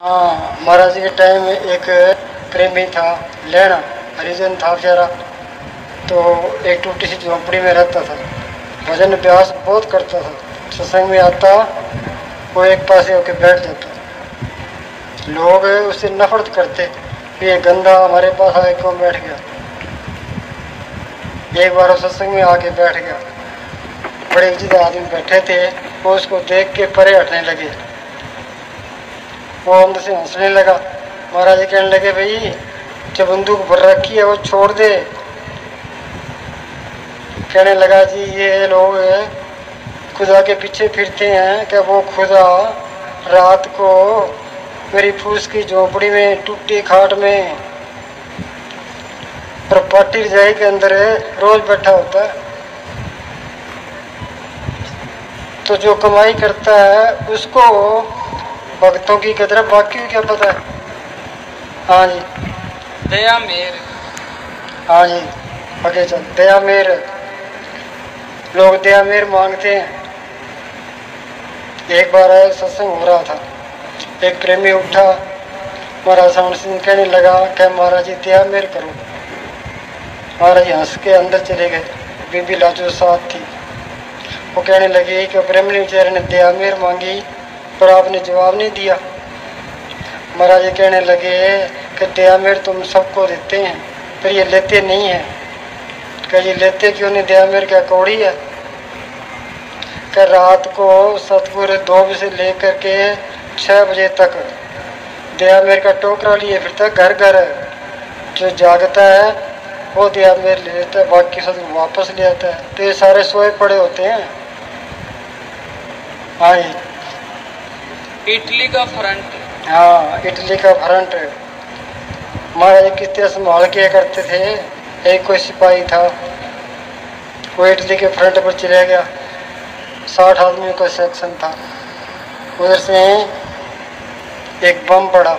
हाँ, महाराज जी के टाइम में एक प्रेमी था, लैना हरिजन था बेचारा। तो एक टूटी सी झोंपड़ी में रहता था। भजन अभ्यास बहुत करता था। सत्संग में आता, वो एक पासे होकर बैठ जाता। लोग उससे नफरत करते कि ये गंदा हमारे पास आके क्यों बैठ गया। एक बार वो सत्संग में आके बैठ गया। बड़े इज्जत आदमी बैठे थे, वो उसको देख के परे हटने लगे। वो अंदर से हंसने लगा। महाराज जी कहने लगे, भाई जो बंदूक भर रखी है वो छोड़ दे। कहने लगा, जी ये लोग खुदा के पीछे फिरते हैं कि वो खुदा रात को मेरी फूस की झोपड़ी में टूटी खाट में प्रॉपर्टी रजाई के अंदर रोज बैठा होता है। तो जो कमाई करता है उसको भक्तों की कदर, बाकी क्या पता है। हाँ जी, दया मेर। हाँ जी, आगे चल। दया मेर, लोग दया मेर मांगते हैं। एक बार सत्संग हो रहा था, एक प्रेमी उठा, महाराज सामने से कहने लगा कि महाराज जी दया मेर करो। महाराज जी हंस के अंदर चले गए। बीबी लाजो साथ थी। वो कहने लगी कि प्रेमी बेचारे ने दया मेर मांगी पर आपने जवाब नहीं दिया। महाराज जी कहने लगे कि दया मेर तुम सबको देते हैं पर ये लेते नहीं हैं। क्या ये लेते क्यों नहीं? दया मेर क्या कौड़ी है? कि रात को सतगुरु 2 बजे से लेकर के 6 बजे तक दया मेर का टोकरा लिए फिरता घर घर। जो जागता है वो दया मेर ले लेता है, बाकी सब वापस ले आता है। तो ये सारे सोए पड़े होते हैं। हाँ जी, इटली का फ्रंट। हाँ, इटली का फ्रंट। महाराज किस तरह संभाल के करते थे। एक कोई सिपाही था, वो इटली के फ्रंट पर चले गया। 60 आदमियों का सेक्शन था। उधर से एक बम पड़ा,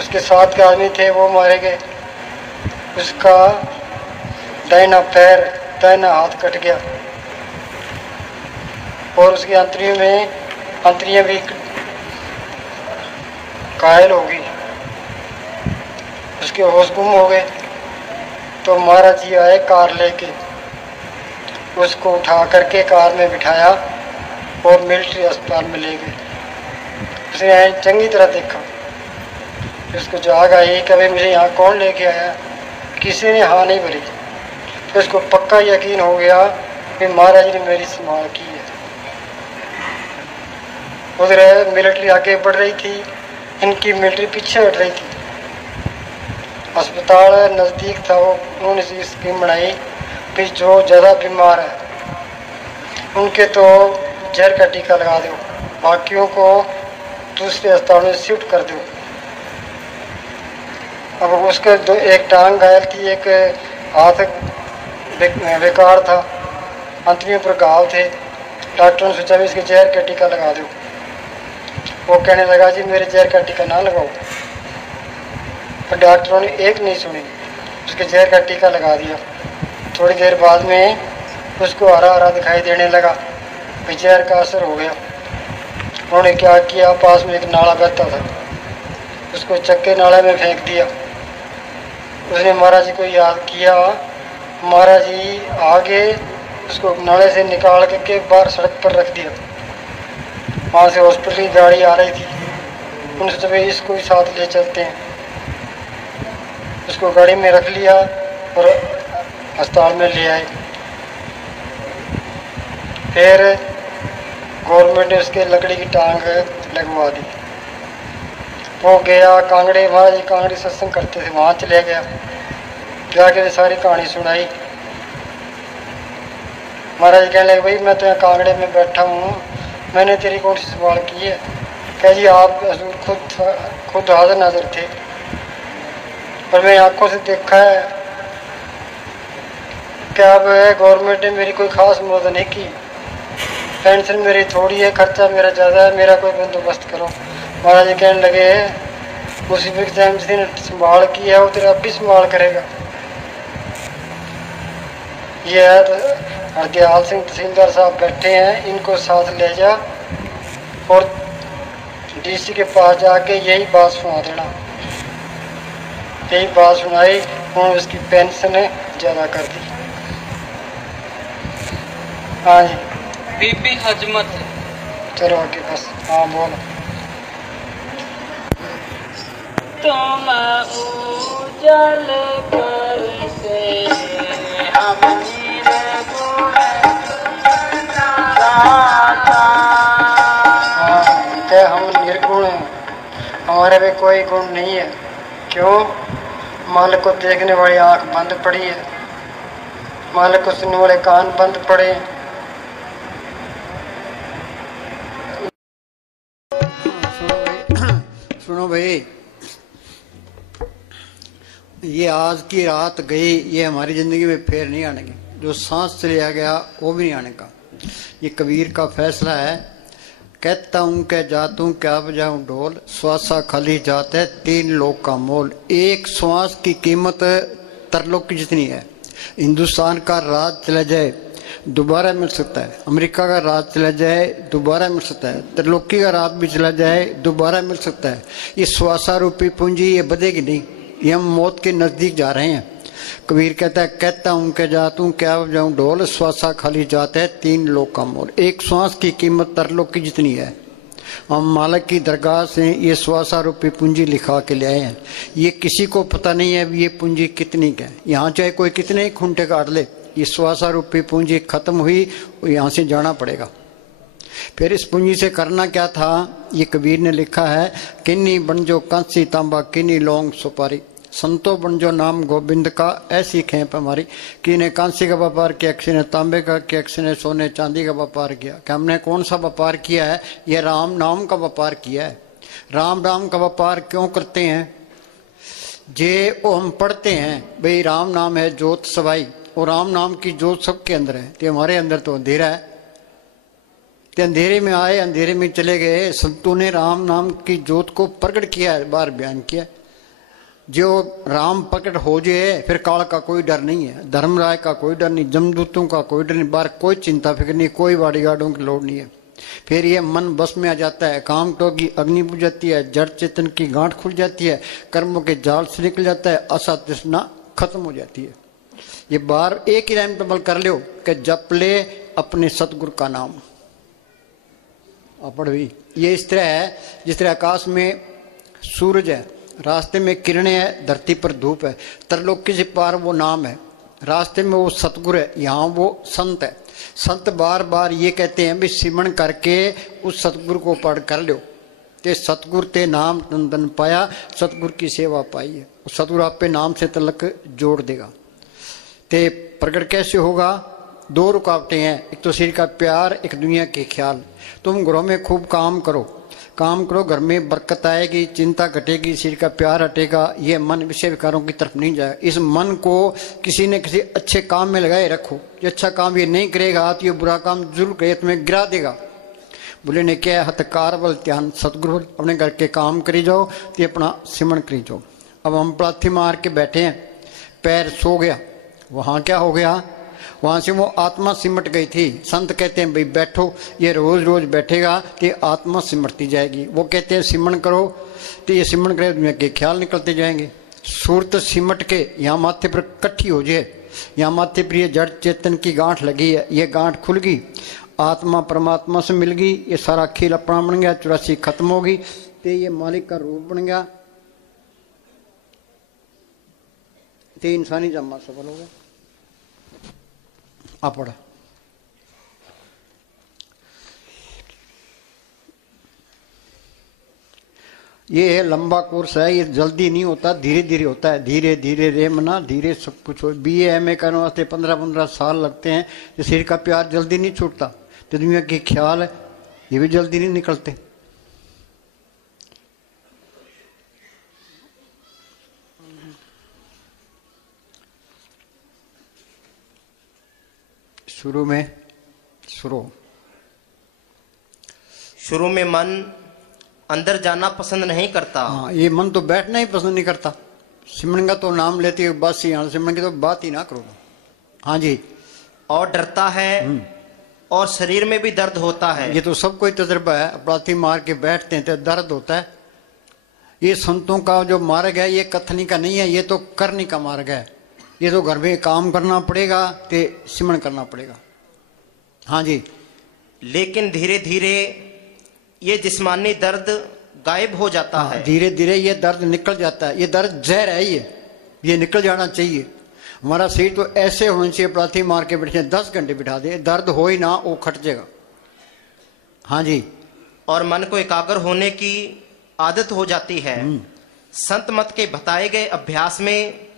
उसके 7 के आदमी थे, वो मारे गए। उसका दाहिना पैर, दाहिना हाथ कट गया और उसकी अंतरियां भी घायल हो गई। उसके होश गुम हो गए। तो महाराज जी आए कार लेके, उसको उठा करके कार में बिठाया और मिलिट्री अस्पताल में ले गए। उसने चंगी तरह देखा, उसको जाग आई कभी मुझे यहाँ कौन लेके आया। किसी ने हाँ नहीं भरी। तो उसको पक्का यकीन हो गया कि महाराज ने मेरी संभाल की है। उधर मिलिट्री आगे बढ़ रही थी, इनकी मिलिट्री पीछे हट रही थी। अस्पताल नज़दीक था। वो उन्होंने स्कीम बनाई कि जो ज़्यादा बीमार है उनके तो जहर का टीका लगा दो, बाकियों को दूसरे अस्पताल में शिफ्ट कर दो। अब उसके एक टांग घायल थी, एक हाथ बेकार था, अंतरियों पर घाव थे। डॉक्टर ने सोचा भी इसके जहर का टीका लगा दो। वो कहने लगा, जी मेरे जहर का टीका ना लगाओ। पर डॉक्टरों ने एक नहीं सुनी, उसके जहर का टीका लगा दिया। थोड़ी देर बाद में उसको हरा हरा दिखाई देने लगा, जहर का असर हो गया। उन्होंने क्या किया, पास में एक नाला बहता था, उसको चक्के नाले में फेंक दिया। उसने महाराज जी को याद किया। महाराज जी आगे उसको नाले से निकाल के बाहर सड़क पर रख दिया। वहाँ से हॉस्पिटल की गाड़ी आ रही थी। उन्होंने सोचा भाई इसको भी साथ ले चलते हैं। उसको गाड़ी में रख लिया और अस्पताल में ले आए। फिर गवर्नमेंट ने उसके लकड़ी की टांग लगवा दी। वो गया कांगड़े, महाराज जी कांगड़े सत्संग करते थे, वहाँ चले गया। जाके सारी कहानी सुनाई। महाराज कहने लगे, भाई मैं तो यहाँ कांगड़े में बैठा हूँ, मैंने तेरी कौन सी सवाल की है। कह जी आप खुद हाजिर नाजिर थे, पर मैं आंखों से देखा है कि अब गवर्नमेंट ने मेरी कोई खास मदद नहीं की। पेंशन मेरी थोड़ी है, खर्चा मेरा ज़्यादा है, मेरा कोई बंदोबस्त करो। महाराज जी कहने लगे, मुसीबत के टाइम जिसने संभाल की है वो तेरा अब भी संभाल करेगा। ये है तो हरदयाल सिंह तहसीलदार साहब बैठे हैं, इनको साथ ले जा और डीसी के पास जाके यही बात सुना देना। यही बात सुनाई और उसकी पेंशन ज़्यादा कर दी। हाँ जी बीबी हजमत। चलो आगे बस। हाँ बोलो। तुम उजल करके अमीर गुण गाता। क्या हम निर्गुण हैं, हमारे में कोई गुण नहीं है। क्यों? मालिक को देखने वाली आंख बंद पड़ी है, मालिक को सुनने वाले कान बंद पड़े हैं। सुनो भाई, ये आज की रात गई, ये हमारी जिंदगी में फिर नहीं आने की। जो सांस से लिया गया वो भी नहीं आने का। ये कबीर का फैसला है। कहता हूँ क्या जातूं क्या बजाऊं ढोल, श्वासा खाली जात है 3 लोक का मोल। एक श्वास की कीमत तरलोक की जितनी है। हिंदुस्तान का राज चला जाए दोबारा मिल सकता है, अमेरिका का राज चला जाए दोबारा मिल सकता है, त्रिलोकी का राज भी चला जाए दोबारा मिल सकता है। ये श्वासा रूपी पूंजी ये बदेगी नहीं। ये हम मौत के नजदीक जा रहे हैं। कबीर कहता हूँ क्या जातूं क्या बजाऊं ढोल, श्वासा खाली जाता है 3 लोक का मोल। एक श्वास की कीमत तरलोक की जितनी है। हम मालिक की दरगाह से ये श्वासा रूपी पूंजी लिखा के ले आए हैं। ये किसी को पता नहीं है ये पूंजी कितनी का है। यहाँ चाहे कोई कितने ही खूंटे काट ले, ये श्वासा रूपी पूंजी खत्म हुई, यहाँ से जाना पड़ेगा। फिर इस पूंजी से करना क्या था, ये कबीर ने लिखा है। किन्नी बन जो कांसी तांबा, किन्नी लौंग सुपारी, संतो बन जो नाम गोविंद का, ऐसी खेप हमारी। कि ने कांसी का व्यापार किया, किसी ने तांबे का किया, किसी ने सोने चांदी का व्यापार किया। कि हमने कौन सा व्यापार किया है? ये राम नाम का व्यापार किया है। राम नाम का व्यापार क्यों करते हैं? जे वो हम पढ़ते हैं भाई राम नाम है जोत सवाई, और राम नाम की जोत सबके अंदर है। तो हमारे अंदर तो अंधेरा है, तो अंधेरे में आए अंधेरे में चले गए। संतों ने राम नाम की जोत को प्रकट किया है, बार बयान किया। जो राम प्रकट हो जाए फिर काल का कोई डर नहीं है, धर्मराय का कोई डर नहीं, जमदूतों का कोई डर नहीं, बाहर कोई चिंता फिक्र नहीं, कोई बॉडीगार्डों की लोड़ नहीं है। फिर ये मन बस में आ जाता है, काम तो की अग्नि बुझ जाती है, जड़ चेतन की गांठ खुल जाती है, कर्मों के जाल से निकल जाता है, आशा तृष्णा खत्म हो जाती है। ये बार एक ही लाइन पे बल कर लो कि जप ले अपने सतगुरु का नाम। पढ़ भी ये इस तरह है जिस तरह आकाश में सूरज है, रास्ते में किरणें है, धरती पर धूप है। त्रिलोकी से पार वो नाम है, रास्ते में वो सतगुरु है, यहाँ वो संत है। संत बार बार ये कहते हैं भी सिमरण करके उस सतगुरु को पढ़ कर लो, ते सतगुरु ते नाम तन पाया, सतगुरु की सेवा पाई है। सतगुरु आप पे नाम से तलक जोड़ देगा। ते प्रकट कैसे होगा? 2 रुकावटें हैं, एक तो शरीर का प्यार, एक दुनिया के ख्याल। तुम घरों में खूब काम करो, काम करो, घर में बरकत आएगी, चिंता घटेगी, शरीर का प्यार हटेगा, ये मन विषय विकारों की तरफ नहीं जाएगा। इस मन को किसी न किसी अच्छे काम में लगाए रखो। ये अच्छा काम ये नहीं करेगा तो ये बुरा काम जरूर करे, तुम्हें गिरा देगा। बोले ने क्या हथकार बल ध्यान सतगुरु, अपने घर के काम करी जाओ तो अपना सिमरण करी जाओ। अब हम प्लाथी मार के बैठे हैं, पैर सो गया, वहां क्या हो गया? वहां से वो आत्मा सिमट गई थी। संत कहते हैं भाई बैठो, ये रोज रोज बैठेगा तो आत्मा सिमटती जाएगी। वो कहते हैं सिमरण करो, तो ये सिमरण करे दुनिया के ख्याल निकलते जाएंगे। सूरत सिमट के यहाँ माथे पर इकट्ठी हो जाए, यहाँ माथे पर ये जड़ चेतन की गांठ लगी है, ये गांठ खुल गई, आत्मा परमात्मा से मिल गई, ये सारा खेल अपना बन गया, 84 खत्म होगी, तो ये मालिक का रूप बन गया, तो इंसानी जन्म सफल हो गया। पढ़ ये लंबा कोर्स है, ये जल्दी नहीं होता, धीरे धीरे होता है। धीरे धीरे रे मना धीरे सब कुछ हो। BA MA करने वास्ते 15-15 साल लगते हैं। तो शरीर का प्यार जल्दी नहीं छूटता, तो दुनिया के ख्याल ये भी जल्दी नहीं निकलते। शुरू में मन अंदर जाना पसंद नहीं करता। हाँ, ये मन तो बैठना ही पसंद नहीं करता। सिमरन का तो नाम लेते हो बस, यहाँ सिमरन की तो बात ही ना करो। हाँ जी। और डरता है और शरीर में भी दर्द होता है। ये तो सबको ही तजुर्बा है, अपराधी मार के बैठते हैं तो दर्द होता है। ये संतों का जो मार्ग है ये कथनी का नहीं है, ये तो करनी का मार्ग है। ये तो घर में काम करना पड़ेगा, ते सिमरण करना पड़ेगा। हाँ जी। लेकिन धीरे धीरे ये जिस्मानी दर्द गायब हो जाता है। धीरे धीरे ये दर्द निकल जाता है। ये दर्द जहर है, ये निकल जाना चाहिए। हमारा शरीर तो ऐसे होना चाहिए, प्राथी मार के बैठे 10 घंटे बिठा दे, दर्द हो ही ना, वो खट जाएगा। हाँ जी। और मन को एकाग्र होने की आदत हो जाती है। संत मत के बताए गए अभ्यास में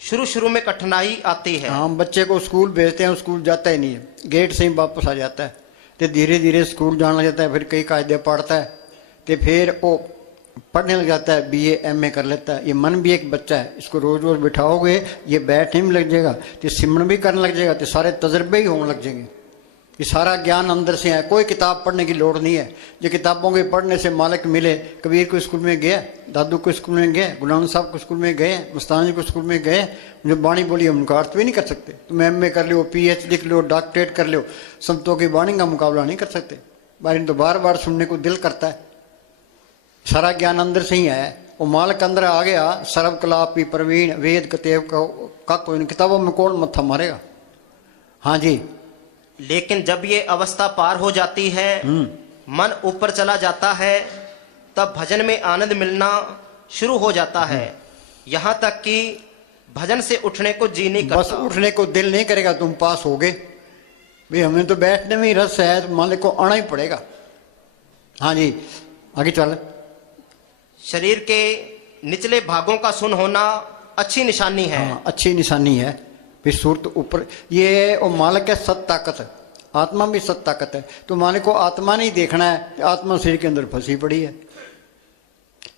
शुरू शुरू में कठिनाई आती है। हम बच्चे को स्कूल भेजते हैं, स्कूल जाता ही नहीं है, गेट से ही वापस आ जाता है। तो धीरे धीरे स्कूल जाने लग जाता है, फिर कई कायदे पढ़ता है, तो फिर वो पढ़ने लग जाता है, BA MA कर लेता है। ये मन भी एक बच्चा है, इसको रोज रोज बिठाओगे ये बैठने में लग जाएगा, तो सिमरन भी करने लग जाएगा, तो सारे तजर्बे ही होने लग जाएंगे। ये सारा ज्ञान अंदर से है, कोई किताब पढ़ने की लोड़ नहीं है। जो किताबों के पढ़ने से मालिक मिले, कबीर को स्कूल में गया, दादू को स्कूल में गए, गुलाम साहब को स्कूल में गए, मुस्तानी को स्कूल में गए, जो बाणी बोली हम उनका अर्थ भी नहीं कर सकते। तुम MA कर लो, PhD लिख लो, डॉक्टरेट कर लो, संतों की बाणी का मुकाबला नहीं कर सकते। बाणी तो बार बार सुनने को दिल करता है। सारा ज्ञान अंदर से ही है। वो मालिक अंदर आ गया, सर्व कलापी प्रवीण वेद कतेव का कोई किताबों में कौन मत्था मारेगा। हाँ जी। लेकिन जब ये अवस्था पार हो जाती है, मन ऊपर चला जाता है, तब भजन में आनंद मिलना शुरू हो जाता है। यहाँ तक कि भजन से उठने को जी नहीं करता। बस उठने को दिल नहीं करेगा, तुम पास हो गए भाई। हमें तो बैठने में ही रस है, तो मालिक को आना ही पड़ेगा। हाँ जी, आगे चल। शरीर के निचले भागों का सुन होना अच्छी निशानी है। हाँ, अच्छी निशानी है। फिर सूरत ऊपर, ये वो मालिक है सत ताकत, आत्मा भी सत ताकत है। तो मालिक को आत्मा नहीं देखना है, आत्मा शरीर के अंदर फंसी पड़ी है।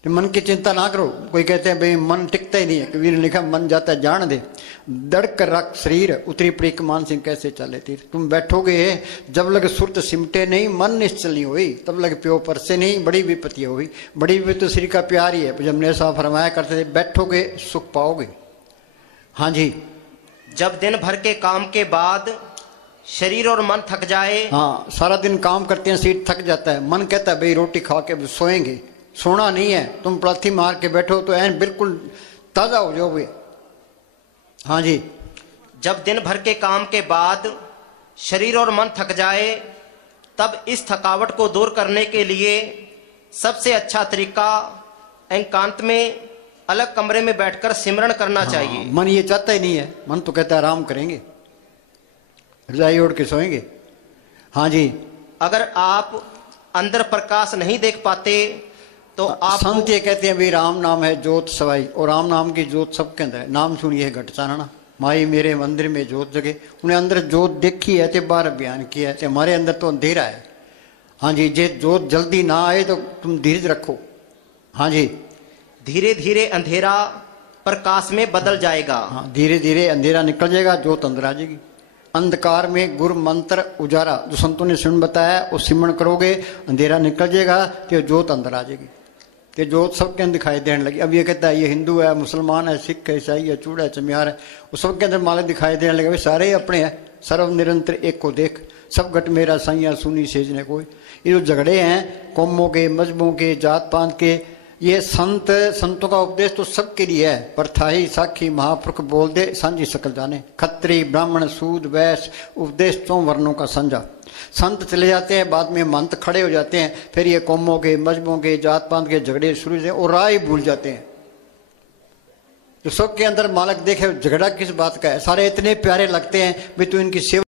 तो मन की चिंता ना करो। कोई कहते हैं भाई मन टिकता ही नहीं है, कबीर ने लिखा मन जाता है जान दे, दड़ कर रख शरीर उतरी पड़ी कमान सिंह कैसे चले तीर। तुम बैठोगे जब लग सुरत सिमटे नहीं, मन निश्चल नहीं हुई, तब लग प्यो पर से नहीं, बड़ी विपत्ति हुई। बड़ी विपत्ति तो श्री का प्यार ही है। जब हमने ऐसा फरमाया करते थे, बैठोगे सुख पाओगे। हाँ जी। जब दिन भर के काम के बाद शरीर और मन थक जाए। हाँ, सारा दिन काम करते हैं, शरीर थक जाता है, मन कहता है भाई रोटी खा के सोएंगे। सोना नहीं है, तुम प्रार्थी मार के बैठो तो ऐन बिल्कुल ताजा हो जाओगे। हाँ जी। जब दिन भर के काम के बाद शरीर और मन थक जाए, तब इस थकावट को दूर करने के लिए सबसे अच्छा तरीका एकांत में अलग कमरे में बैठकर सिमरण करना चाहिए। मन ये चाहता ही नहीं है, मन तो कहता है आराम करेंगे, रजाई ओढ़ के सोएंगे। हाँ जी। अगर आप अंदर प्रकाश नहीं देख पाते तो आप संत ये कहते हैं भाई राम नाम है ज्योत सवाई, और राम नाम की ज्योत सबके अंदर है। नाम सुनिए घट चानना, माई मेरे मंदिर में ज्योत जगे। उन्हें अंदर ज्योत देखी है तो बाहर बयान किया है। हमारे अंदर तो अंधेरा है। हाँ जी। जे ज्योत जल्दी ना आए तो तुम धीरज रखो। हाँ जी। धीरे धीरे अंधेरा प्रकाश में बदल जाएगा। हाँ, धीरे धीरे अंधेरा निकल जाएगा, ज्योत अंदर आ जाएगी। अंधकार में गुर मंत्र उजारा, जो संतों ने सिमरन बताया वो सिमरन करोगे, अंधेरा निकल जाएगा, तो ज्योत अंदर आ जाएगी। तो ज्योत सबके अंदर दिखाई देने लगी। अब ये कहता है ये हिंदू है, मुसलमान है, सिख है, ईसाई है, चूड़ा है, चमियार है, वो सबके अंदर मालिक दिखाई देने लगे। सारे ही अपने हैं। सर्व निरंतर एक को देख, सब घट मेरा सैया सुनी सेजने कोई। ये जो झगड़े हैं कौमों के, मजहबों के, जात पात के, ये संतों का उपदेश तो सबके लिए है। परथाई साखी महापुरुष बोल दे सांझी सकल जाने। खत्री ब्राह्मण सूद वैश्य उपदेश 4 वर्णों का संजा। संत चले जाते हैं, बाद में महंत खड़े हो जाते हैं, फिर ये कौमों के, मजहबों के, जात पात के झगड़े शुरू से और राय भूल जाते हैं। तो सबके अंदर मालिक देखे झगड़ा किस बात का है। सारे इतने प्यारे लगते हैं भी तू इनकी सेवा